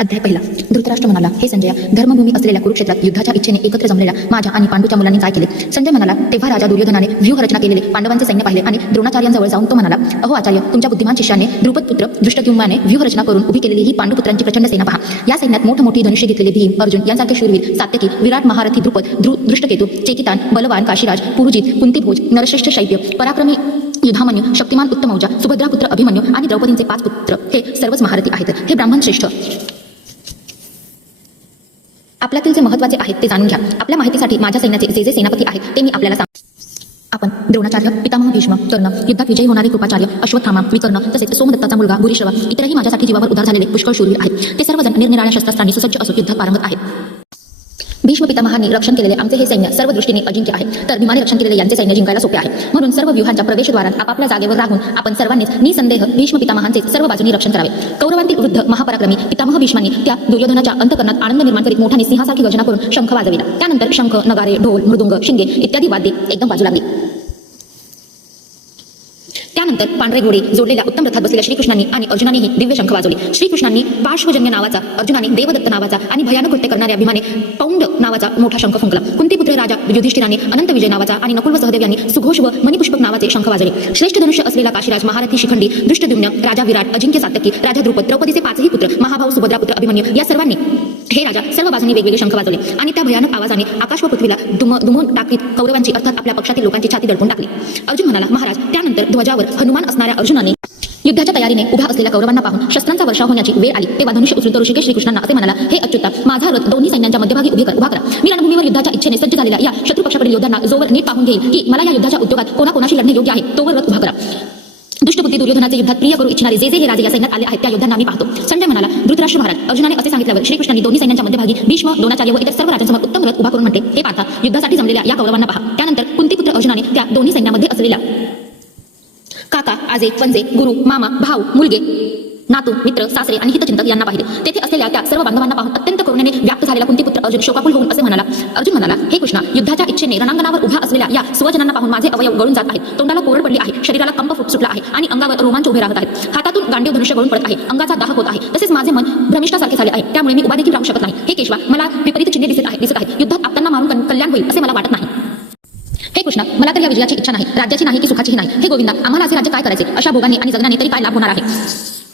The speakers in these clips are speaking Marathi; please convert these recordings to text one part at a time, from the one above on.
अध्याय पहिला. धृतराष्ट्र म्हणाला, हे संजया, धर्मभूमी असलेल्या कुरुक्षेत्रात युद्धाच्या इच्छेने एकत्र जमलेल्या माझ्या आणि पांडूच्या मुलांनी काय केले? संजय म्हणाला, तेव्हा राजा दुर्योधनाने व्यूहरचना केलेले पांडवांचे सैन्य पाहिले आणि द्रोणाचार्यांजवळ जाऊन तो म्हणाला, अहो आचार्य, तुमच्या बुद्धिमान शिष्याने द्रुपदपुत्र दृष्टद्युम्नाने व्यूहरचना करून उभी केलेली ही पांडुपुत्रांची प्रचंड सेना पहा. या सैन्यात मोठमोठी धनुष्य घेतलेले भीम, अर्जुन यांसारखे शूरवीर, सात्यकी, विराट महारथी द्रुपद, दृष्टकेतू, चेकितान, बलवान काशीराज, पुरुजित, कुंतीभोज, नरश्रेष्ठ शैब्य, पराक्रमी युधामन्यू, शक्तिमान उत्तमौजा, सुभद्रापुत्र अभिमन्यू आणि द्रौपदींचे 5 पुत्र हे सर्वच महारथी आहेत. हे ब्राह्मण श्रेष्ठ, आपल्यातील जे महत्त्वाचे आहेत ते जाणून घ्या. आपल्या माहितीसाठी माझ्या सैन्याचे जे जे सेनापती आहेत ते मी आपल्याला सांगतो. आपण द्रोणाचार्य, पितामह भीष्म, कर्ण, युद्धात विजयी होणारे कृपाचार्य, अश्वत्थामा, विकर्ण, तसेच सोमदत्ताचा मुलगा भूरिश्रवा, इतरही माझ्यासाठी जीवावर उधार झालेले पुष्कळ शूरवीर आहेत. ते सर्वजण निरनिराळ्या शस्त्रास्त्रांनी सुसज्ज असून युद्धात पारंगत आहेत. भीष्म पितामहांनी रक्षण केलेले आमचे हे सैन्य सर्व दृष्टीने अजिंक्य आहे, तर भीमाने रक्षण केलेले यांचे सैन्य जिंकायला सोपे आहे. म्हणून सर्व व्यूहांच्या प्रवेशद्वारात आपापल्या जागेवर राहून आपण सर्वांनीच निसंदेह भीष्म पितामहांचे सर्व बाजूनी रक्षण करावे. कौरवांतील वृद्ध महापराक्रमी पितामह भीष्मांनी त्या दुर्योधनाच्या अंतकरणात आनंद निर्माण करीत मोठ्याने सिंहासारखी गर्जना करून शंख वाजविला. त्यानंतर शंख, नगारे, ढोल, मृदुंग, शिंगे इत्यादी वाद्ये एकदम वाजू लागली. त्यानंतर पांढरे घोडे जोडलेल्या उत्तम रथात बसलेल्या श्रीकृष्णांनी आणि अर्जुनानेही दिव्य शंख वाजवले. श्रीकृष्णांनी पार्श्वजन्य नावाचा, अर्जुनाने देवदत्त नावाचा आणि भयानक कृत्य करणाऱ्या भीमाने पौंड नावाचा मोठा शंख फुंकला. कुंतीपुत्र राजा युधिष्ठिराने अनंत विजय नावाचा आणि नकुल व सहदेव यांनी सुघोष व मणिपुष्पक नावाचे शंख वाजवले. श्रेष्ठ धनुष्य असलेला काशीराज, महारथी शिखंडी, दृष्टद्युम्न, राजा विराट, अजिंक्य सात्यकी, राजा द्रुपद, द्रौपदीचे 5ही पुत्र, महाभाऊ सुभद्रापुत्र अभिमन्यू या सर्वांनी हे राजा सर्व बाजूंनी वेगवेगळे शंख वाजवले आणि त्या भयानक आवाजाने आकाश व पृथ्वीला दुमून टाकीत कौरवांची अर्थात आपल्या पक्षातील लोकांची छाती दडपून टाकली. अर्जुन म्हणाला, महाराज, त्यानंतर ध्वजावर हनुमान असणाऱ्या अर्जुनाने युद्धाच्या तयारीने उभ्या असलेल्या कौरवांना पाहून शस्त्रांचा वर्षाव होण्याची वेळ आली. तेव्हा धनुष्य उचलून तो ऋषिकेश श्रीकृष्णांना असे म्हणाला, हे अच्युता, माझा रथ दोन्ही सैन्यांच्या मध्यभागी उभा करा. मी रणभूमीवर युद्धाच्या इच्छेने सज्ज झालेल्या या शत्रुपक्षाकडील योद्धांना जोवर नीट पाहून घेईल की मला या युद्धाच्या उद्योगात कोणाकोणाशी लढणे योग्य आहे, तोवर रथ उभा करा. दुष्टबुद्धी दुर्योधनाचे युद्धात प्रिय करू इच्छिणारे जे हे राजे या सैन्यात आले आहेत त्या योद्धांना मी पाहतो. संजय म्हणाला, धृतराष्ट्र महाराज, अर्जुनाने असे सांगितल्यावर श्रीकृष्णांनी दोन्ही सैन्यांच्या मध्यभागी भीष्म, द्रोणाचार्य व इतर सर्व राजांसमोर उत्तम रथ उभा करून म्हणते, हे पार्था, युद्धासाठी जमलेल्या या कौरवांना पहा. त्यानंतर कुंतीपुत्र अर्जुनाने त्या दोन्ही सैन्यामध्ये असलेल्या काका, आजे, पंजे, गुरु, मामा, भाऊ, मुलगे, नातू, मित्र, सासरे आणि हितचिंतक यांना पाहिले. तेथे असलेल्या त्या सर्व बांधवांना पाहून अत्यंत करुणेने व्याप्त झालेला कुंतीपुत्र अर्जुन शोकाकुल होऊन असे म्हणाला, अर्जुन म्हणाला, हे कृष्णा, युद्धाच्या इच्छेने रणांगणावर उभ्या असलेल्या या सुवजनांना पाहून माझे अवयव गळून जात आहेत. तोंडाला कोरड पडली आहे, शरीराला कंप सुटला आहे आणि अंगावर रोमांच उभे राहत आहेत. हातातून गांडीव धनुष्य गळून पडत आहे, अंगाचा दाह होत आहे. तसेच माझे मन भ्रमिष्ठासारखे झाले आहे, त्यामुळे मी उभा देखील राहू शकत नाही. हे केशवा, मला विपरीत चिन्हे दिसत आहेत. युद्धात आपल्याला मारून कल्याण होईल असे मला वाटत नाही. हे कृष्णा, मला तर या विजयाची इच्छा नाही, राज्याची नाही की सुखाचीही नाही. हे गोविंदा, आम्हाला असे राज्य काय करायचे? अशा भोगाने आणि जगण्याने तरी काय लाभ होणार आहे?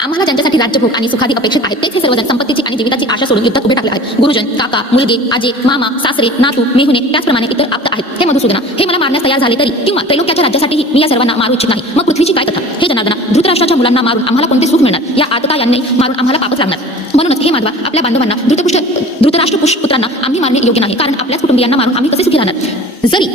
आम्हाला ज्यांच्यासाठी राज्यभोग आणि सुखादी अपेक्षित आहेत तेच हे सर्वजण संपत्तीची आणि जीविताची आशा सोडून युद्धात उभे टाकले आहेत. गुरुजन, काका, मुलगे, आजे, मामा, सासरे, नातू, मेहुणे, त्याचप्रमाणे इतर आप्त आहेत. हे मधुसूदना, हे मला मारण्यास तयार झाले तरी किंवा त्रैलोक्याच्या राज्यासाठीही मी या सर्वांना मारू इच्छित नाही. मग पृथ्वीची काय कथा? हे जनार्दना, धृतराष्ट्राच्या मुलांना मारून आम्हाला कोणते सुख मिळणार? या आतता यांनी मारून आम्हाला पापच लागणार. म्हणूनच हे माधवा, आपल्या बांधवांना, धृतराष्ट्र पुत्रांना आम्ही मारणे योग्य नाही, कारण आपल्याच कुटुंबियांना मारून आम्ही कसे सुखी राहणार? जरी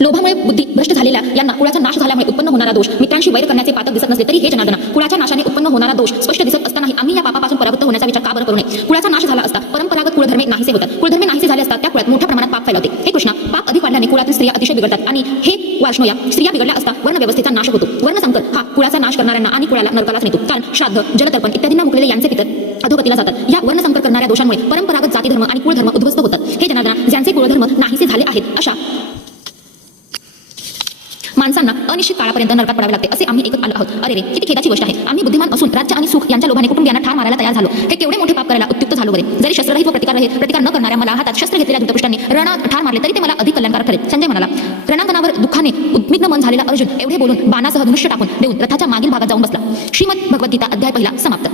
लोभामुळे बुद्धी भ्रष्ट झालेल्या यांना कुळाचा नाश झाल्यामुळे उत्पन्न होणारा दोष मित्रांशी वैर करण्याचे पातक दिसत नसले तरी हे जनार्दना, कुळाच्या नाशाने उत्पन्न होणारा दोष स्पष्ट दिसत असतानाही आम्ही या पापापासून परावृत्त होण्याचा विचार का बरं करू नये? कुळाचा नाश झाला असता परंपरागत कुळधर्मे नाहीसे होतात. कुळधर्मे नाहीसे झाले असता त्या कुळात मोठ्या प्रमाणात पाप फैलवते. हे कृष्णा, पाप अधिक वाढल्याने कुळातील स्त्रिया अतिशय बिघडतात आणि हे वाष्णोया स्त्रिया बिघडल्या असता वर्ण व्यवस्थेचा नाश होतो. वर्णसंकर हा कुळाचा नाश करणाऱ्यांना आणि कुळाला नरकालाच नेतो, कारण श्राद्ध, जलतर्पण इत्यादींना मुकलेले यांचे पितर अधोगतीला जातात. या वर्णसंकर करणाऱ्या दोषांमुळे परंपरागत जातीधर्म आणि कुळधर्म उद्ध्वस्त होतात. हे जनार्दना, ज्यांचे कुळधर्म नाहीसे झाले आहेत अशा माणसांना अनिश्चित काळापर्यंत नरकात पडावे लागते असे आम्ही ऐकत आलो आहोत. अरे रे, किती खेदाची गोष्ट आहे. आम्ही बुद्धिमान असून राज्य आणि सुख यांच्या लोभाने कुटुंबियांना ठार मारायला तयार झालो. हे केवढे मोठे पाप करायला उपयुक्त झालो बरे. जरी शस्त्ररहित व प्रतिकार न करणाऱ्या मला हातात शस्त्र घेतलेल्या धृतपुष्टांनी रणात ठार मारले तरी ते मला अधिक कल्याणकारक ठरेल. संजय म्हणाला, रणांगणावर दुःखाने उद्विग्न मन झालेला अर्जुन एवढे बोलून बाणासह धनुष्य टाकून देऊन रथाच्या मागील भागात जाऊन बसला. श्रीमद भगवद्गीता अध्याय पहिला समाप्त.